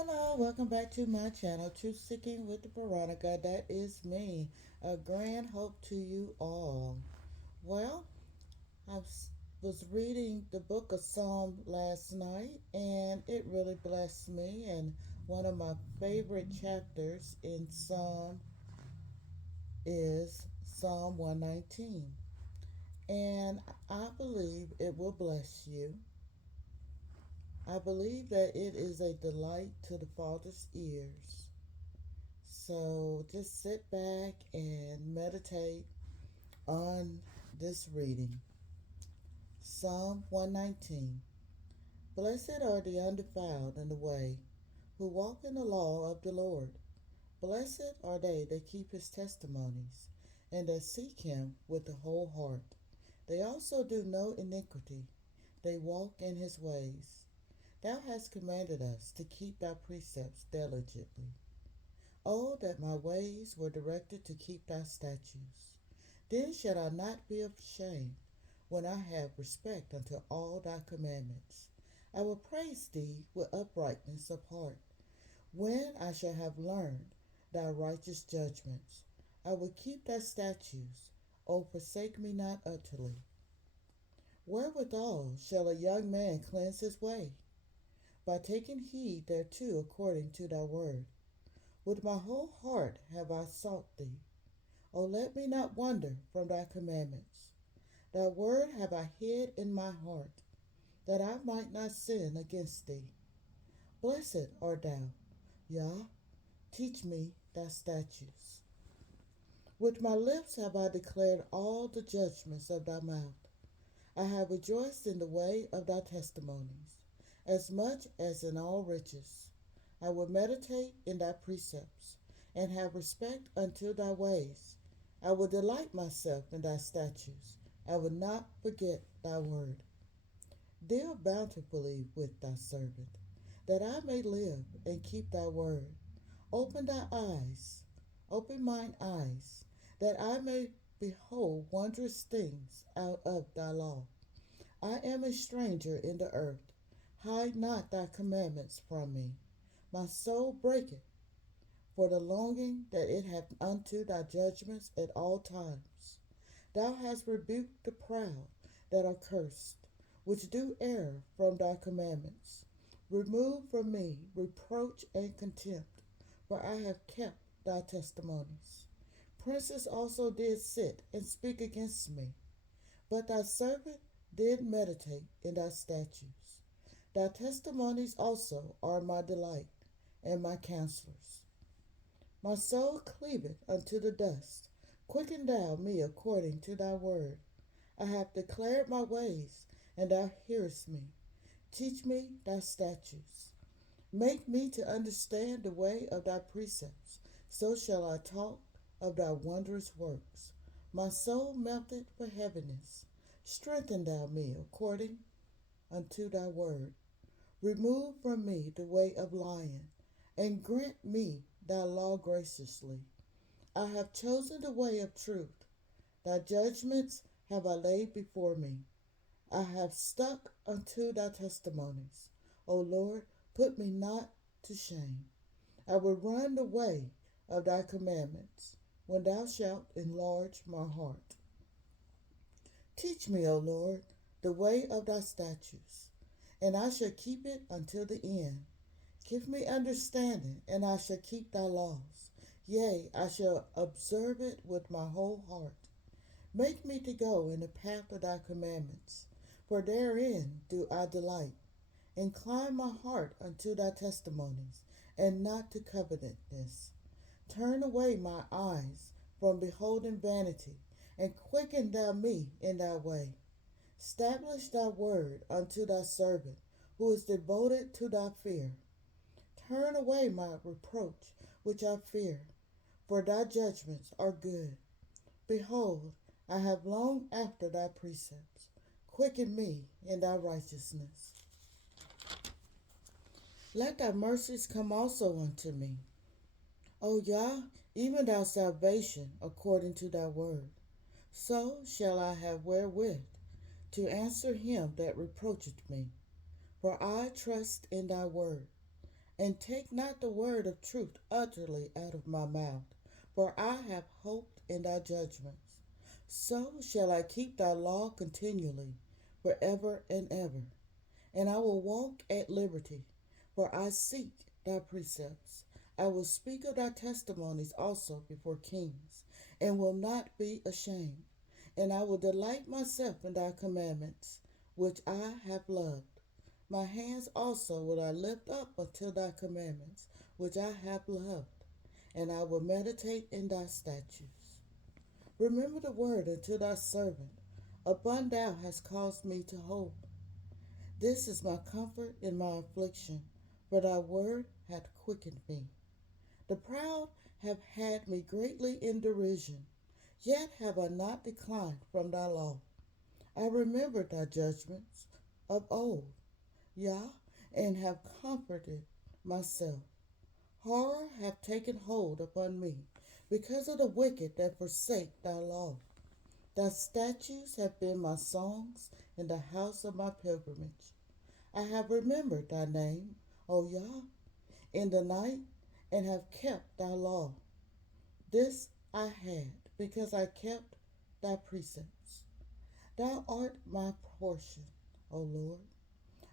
Hello, welcome back to my channel, Truth Seeking with Veronica. That is me. A grand hope to you all. Well, was reading the book of Psalm last night, and it really blessed me. And one of my favorite chapters in Psalm is Psalm 119. And I believe it will bless you. I believe that it is a delight to the Father's ears. So just sit back and meditate on this reading. Psalm 119. Blessed are the undefiled in the way, who walk in the law of the Lord. Blessed are they that keep his testimonies, and that seek him with the whole heart. They also do no iniquity, they walk in his ways. Thou hast commanded us to keep thy precepts diligently. Oh, that my ways were directed to keep thy statutes. Then shall I not be ashamed when I have respect unto all thy commandments. I will praise thee with uprightness of heart. When I shall have learned thy righteous judgments, I will keep thy statutes. O forsake me not utterly. Wherewithal shall a young man cleanse his way? By taking heed thereto according to thy word. With my whole heart have I sought thee. O let me not wander from thy commandments. Thy word have I hid in my heart, that I might not sin against thee. Blessed art thou, Yah, teach me thy statutes. With my lips have I declared all the judgments of thy mouth. I have rejoiced in the way of thy testimonies, as much as in all riches. I will meditate in thy precepts, and have respect unto thy ways. I will delight myself in thy statutes. I will not forget thy word. Deal bountifully with thy servant, that I may live and keep thy word. Open thy eyes, open mine eyes, that I may behold wondrous things out of thy law. I am a stranger in the earth. Hide not thy commandments from me. My soul breaketh for the longing that it hath unto thy judgments at all times. Thou hast rebuked the proud that are cursed, which do err from thy commandments. Remove from me reproach and contempt, for I have kept thy testimonies. Princes also did sit and speak against me, but thy servant did meditate in thy statutes. Thy testimonies also are my delight, and my counselors. My soul cleaveth unto the dust. Quicken thou me according to thy word. I have declared my ways, and thou hearest me. Teach me thy statutes. Make me to understand the way of thy precepts. So shall I talk of thy wondrous works. My soul melteth for heaviness. Strengthen thou me according unto thy word. Remove from me the way of lying, and grant me thy law graciously. I have chosen the way of truth. Thy judgments have I laid before me. I have stuck unto thy testimonies. O Lord, put me not to shame. I will run the way of thy commandments, when thou shalt enlarge my heart. Teach me, O Lord, the way of thy statutes, and I shall keep it until the end. Give me understanding, and I shall keep thy laws. Yea, I shall observe it with my whole heart. Make me to go in the path of thy commandments, for therein do I delight. Incline my heart unto thy testimonies, and not to covetousness. Turn away my eyes from beholding vanity, and quicken thou me in thy way. Establish thy word unto thy servant, who is devoted to thy fear. Turn away my reproach which I fear, for thy judgments are good. Behold, I have longed after thy precepts. Quicken me in thy righteousness. Let thy mercies come also unto me, O Yah, even thy salvation according to thy word. So shall I have wherewith to answer him that reproacheth me, for I trust in thy word. and take not the word of truth utterly out of my mouth, for I have hoped in thy judgments. So shall I keep thy law continually, forever and ever. And I will walk at liberty, for I seek thy precepts. I will speak of thy testimonies also before kings, and will not be ashamed. And I will delight myself in thy commandments, which I have loved. My hands also will I lift up unto thy commandments, which I have loved, and I will meditate in thy statutes. Remember the word unto thy servant, upon thou hast caused me to hope. This is my comfort in my affliction, for thy word hath quickened me. The proud have had me greatly in derision, yet have I not declined from thy law. I remembered thy judgments of old, Yah, and have comforted myself. Horror hath taken hold upon me, because of the wicked that forsake thy law. Thy statutes have been my songs in the house of my pilgrimage. I have remembered thy name, O Yah, in the night, and have kept thy law. This I had, because I kept thy precepts. Thou art my portion, O Lord.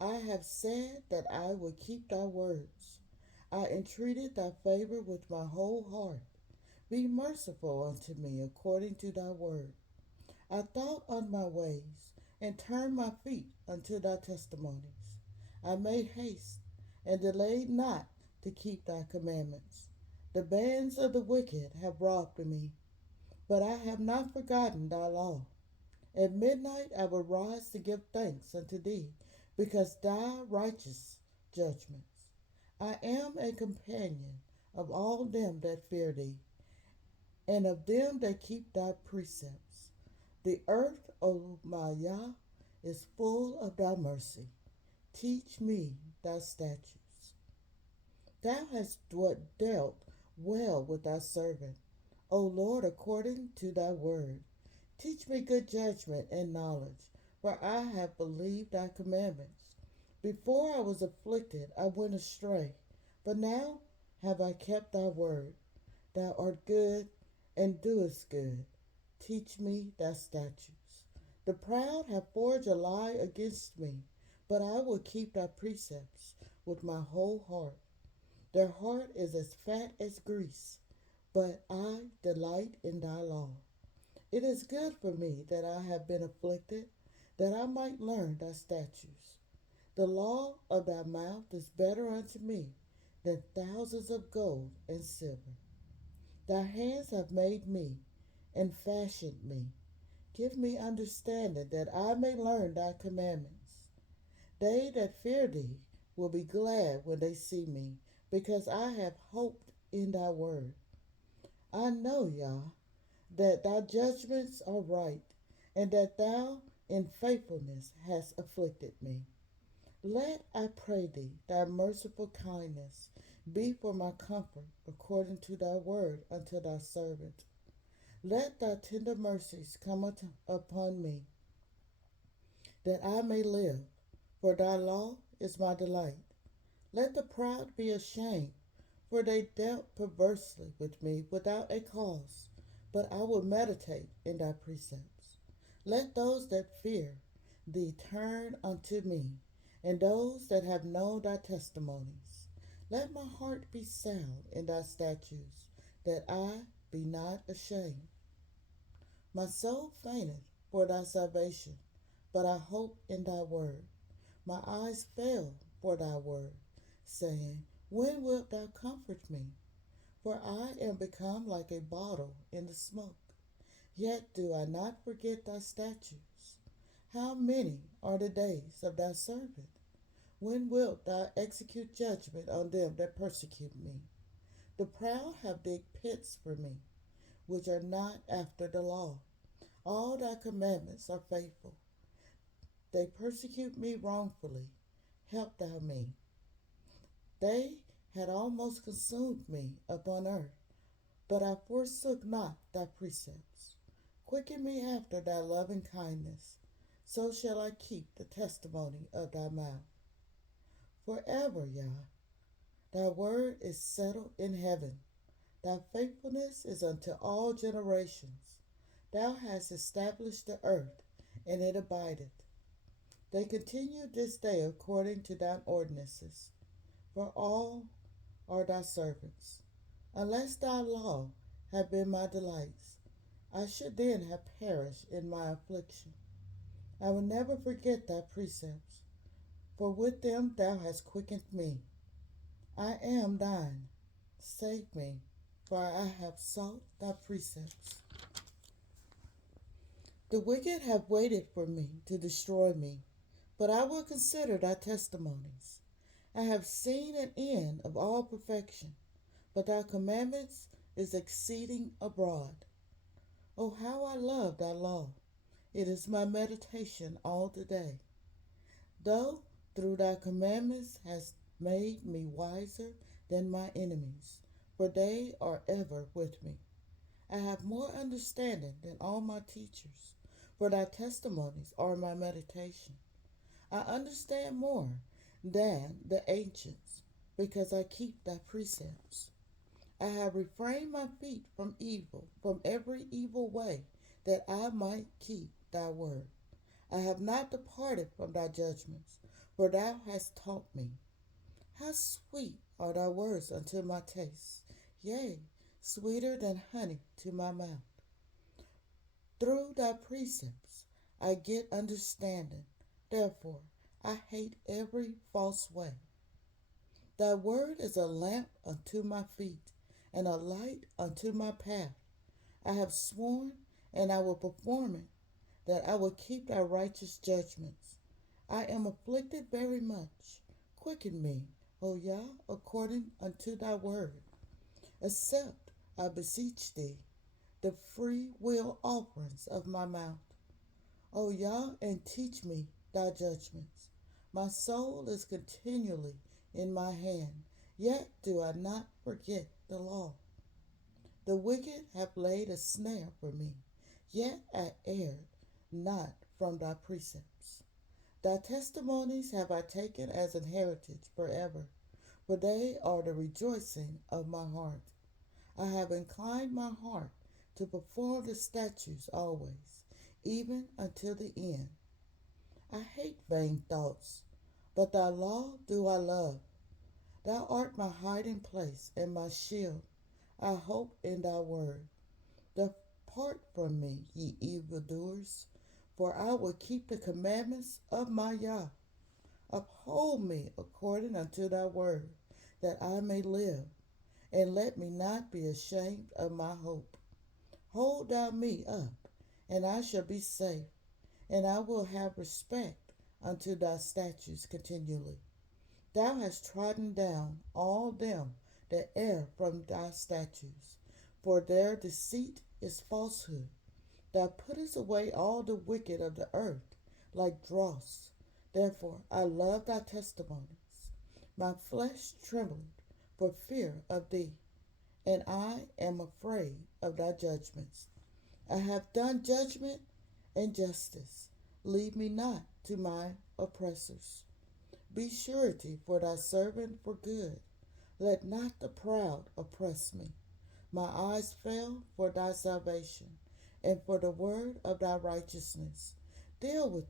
I have said that I would keep thy words. I entreated thy favor with my whole heart. Be merciful unto me according to thy word. I thought on my ways, and turned my feet unto thy testimonies. I made haste, and delayed not to keep thy commandments. The bands of the wicked have robbed me, but I have not forgotten thy law. At midnight I will rise to give thanks unto thee, because thy righteous judgments. I am a companion of all them that fear thee, and of them that keep thy precepts. The earth, O my Yah, is full of thy mercy. Teach me thy statutes. Thou hast dealt well with thy servant, O Lord, according to thy word. Teach me good judgment and knowledge, for I have believed thy commandments. Before I was afflicted, I went astray, but now have I kept thy word. Thou art good and doest good. Teach me thy statutes. The proud have forged a lie against me, but I will keep thy precepts with my whole heart. Their heart is as fat as grease, but I delight in thy law. It is good for me that I have been afflicted, that I might learn thy statutes. The law of thy mouth is better unto me than thousands of gold and silver. Thy hands have made me and fashioned me. Give me understanding that I may learn thy commandments. They that fear thee will be glad when they see me, because I have hoped in thy word. I know, Yah, that thy judgments are right, and that thou in faithfulness hast afflicted me. Let, I pray thee, thy merciful kindness be for my comfort, according to thy word unto thy servant. Let thy tender mercies come upon me, that I may live, for thy law is my delight. Let the proud be ashamed, for they dealt perversely with me without a cause, but I will meditate in thy precepts. Let those that fear thee turn unto me, and those that have known thy testimonies. Let my heart be sound in thy statutes, that I be not ashamed. My soul fainteth for thy salvation, but I hope in thy word. My eyes fail for thy word, saying, when wilt thou comfort me? For I am become like a bottle in the smoke. Yet do I not forget thy statutes. How many are the days of thy servant? When wilt thou execute judgment on them that persecute me? The proud have digged pits for me, which are not after the law. All thy commandments are faithful. They persecute me wrongfully. Help thou me. They had almost consumed me upon earth, but I forsook not thy precepts. Quicken me after thy loving kindness, so shall I keep the testimony of thy mouth. Forever, Yah, Thy word is settled in heaven. Thy faithfulness is unto all generations. Thou hast established the earth, and it abideth. They continue this day according to thine ordinances, for all are thy servants. Unless thy law had been my delights, I should then have perished in my affliction. I will never forget thy precepts, for with them thou hast quickened me. I am thine. Save me, for I have sought thy precepts. The wicked have waited for me to destroy me, but I will consider thy testimonies. I have seen an end of all perfection, but thy commandments is exceeding abroad. Oh, how I love thy law! It is my meditation all the day. Though through thy commandments hast made me wiser than my enemies, for they are ever with me. I have more understanding than all my teachers, for thy testimonies are my meditation. I understand more than the ancients, because I keep thy precepts. I have refrained my feet from evil, from every evil way, that I might keep thy word. I have not departed from thy judgments, for thou hast taught me. How sweet are thy words unto my taste, yea, sweeter than honey to my mouth. Through thy precepts I get understanding, therefore I hate every false way. Thy word is a lamp unto my feet, and a light unto my path. I have sworn, and I will perform it, that I will keep thy righteous judgments. I am afflicted very much. Quicken me, O Yah, according unto thy word. Accept, I beseech thee, the free will offerings of my mouth. O Yah, and teach me thy judgments. My soul is continually in my hand, yet do I not forget the law. The wicked have laid a snare for me, yet I erred not from thy precepts. Thy testimonies have I taken as an heritage forever, for they are the rejoicing of my heart. I have inclined my heart to perform the statutes always, even until the end. I hate vain thoughts, but thy law do I love. Thou art my hiding place and my shield. I hope in thy word. Depart from me, ye evildoers, for I will keep the commandments of my Yah. Uphold me according unto thy word, that I may live, and let me not be ashamed of my hope. Hold thou me up, and I shall be safe, and I will have respect unto thy statutes continually. Thou hast trodden down all them that err from thy statutes, for their deceit is falsehood. Thou puttest away all the wicked of the earth like dross. Therefore I love thy testimonies. My flesh trembled for fear of thee, and I am afraid of thy judgments. I have done judgment and justice. Leave me not to my oppressors. Be surety for thy servant for good. Let not the proud oppress me. My eyes fail for thy salvation, and for the word of thy righteousness. Deal with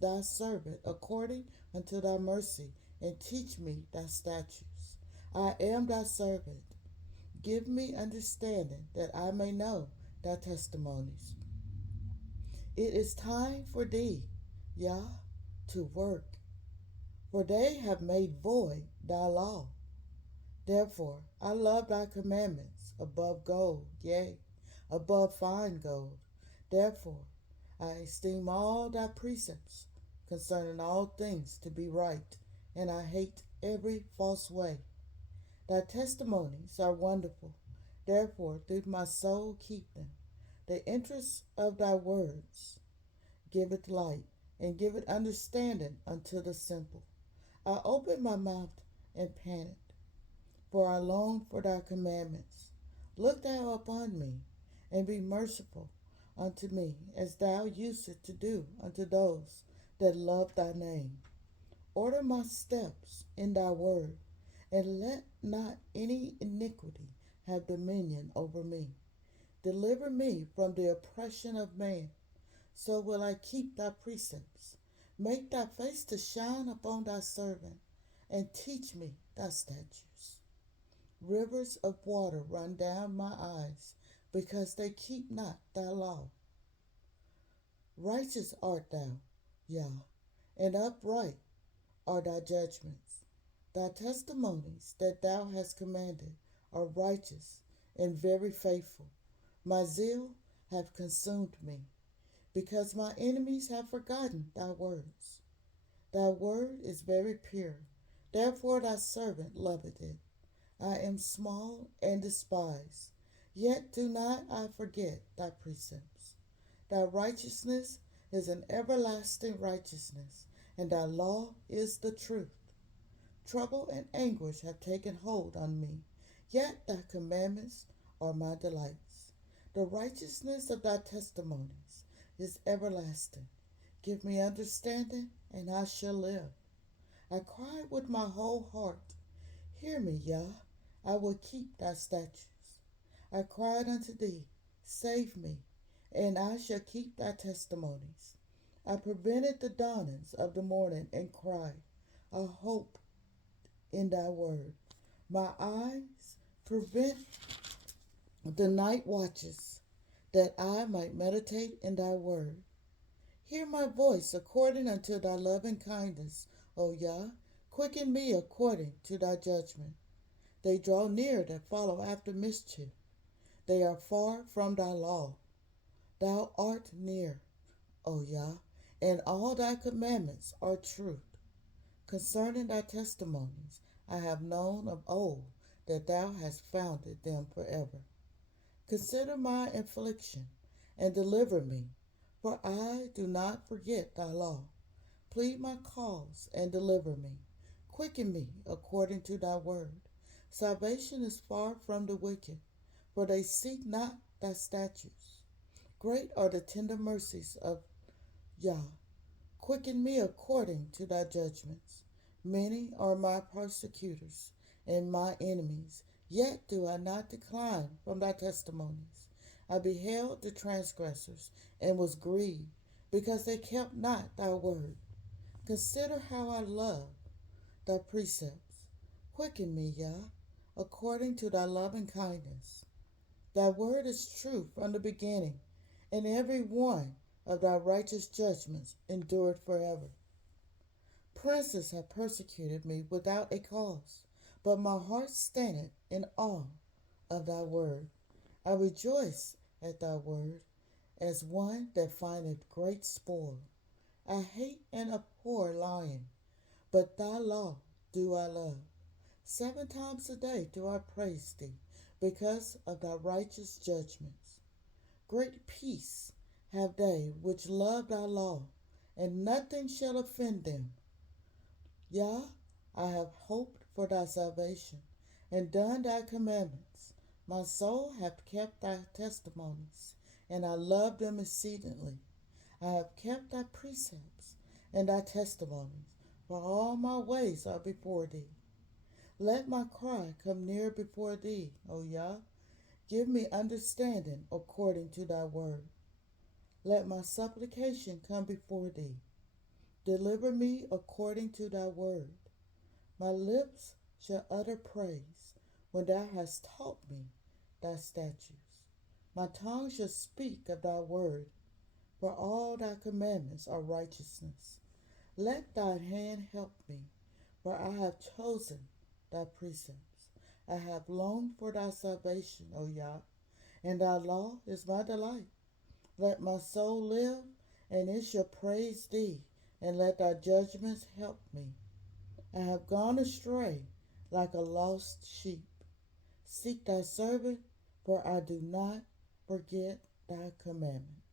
thy servant according unto thy mercy, and teach me thy statutes. I am thy servant. Give me understanding, that I may know thy testimonies. It is time for thee, Yah, to work, for they have made void thy law. Therefore I love thy commandments above gold, yea, above fine gold. Therefore I esteem all thy precepts concerning all things to be right, and I hate every false way. Thy testimonies are wonderful, therefore did my soul keep them. The interest of thy words giveth light, and giveth understanding unto the simple. I opened my mouth and panted, for I long for thy commandments. Look thou upon me, and be merciful unto me, as thou usest to do unto those that love thy name. Order my steps in thy word, and let not any iniquity have dominion over me. Deliver me from the oppression of man, so will I keep thy precepts. Make thy face to shine upon thy servant, and teach me thy statutes. Rivers of water run down my eyes, because they keep not thy law. Righteous art thou, Yah, and upright are thy judgments. Thy testimonies that thou hast commanded are righteous and very faithful. My zeal hath consumed me, because my enemies have forgotten thy words. Thy word is very pure, therefore thy servant loveth it. I am small and despised, yet do not I forget thy precepts. Thy righteousness is an everlasting righteousness, and thy law is the truth. Trouble and anguish have taken hold on me, yet thy commandments are my delights. The righteousness of thy testimonies is everlasting. Give me understanding, and I shall live. I cried with my whole heart. Hear me, Yah. I will keep thy statutes. I cried unto thee, save me, and I shall keep thy testimonies. I prevented the dawnings of the morning and cried, I hope in thy word. My eyes prevent the night watches, that I might meditate in thy word. Hear my voice according unto thy loving kindness, O Yah. Quicken me according to thy judgment. They draw near that follow after mischief. They are far from thy law. Thou art near, O Yah, and all thy commandments are truth. Concerning thy testimonies, I have known of old that thou hast founded them forever. Consider my affliction, and deliver me, for I do not forget thy law. Plead my cause, and deliver me. Quicken me according to thy word. Salvation is far from the wicked, for they seek not thy statutes. Great are the tender mercies of Yah. Quicken me according to thy judgments. Many are my persecutors and my enemies, yet do I not decline from thy testimonies. I beheld the transgressors and was grieved, because they kept not thy word. Consider how I love thy precepts. Quicken me, Yah, according to thy loving kindness. Thy word is true from the beginning, and every one of thy righteous judgments endured forever. Princes have persecuted me without a cause, but my heart standeth in awe of thy word. I rejoice at thy word, as one that findeth great spoil. I hate and abhor lying, but thy law do I love. 7 times a day do I praise thee, because of thy righteous judgments. Great peace have they which love thy law, and nothing shall offend them. Yah, I have hoped for thy salvation, and done thy commandments. My soul hath kept thy testimonies, and I love them exceedingly. I have kept thy precepts and thy testimonies, for all my ways are before thee. Let my cry come near before thee, O Yah. Give me understanding according to thy word. Let my supplication come before thee. Deliver me according to thy word. My lips shall utter praise when thou hast taught me thy statutes. My tongue shall speak of thy word, for all thy commandments are righteousness. Let thine hand help me, for I have chosen thy precepts. I have longed for thy salvation, O Yah, and thy law is my delight. Let my soul live, and it shall praise thee, and let thy judgments help me. I have gone astray like a lost sheep. Seek thy servant, for I do not forget thy commandments.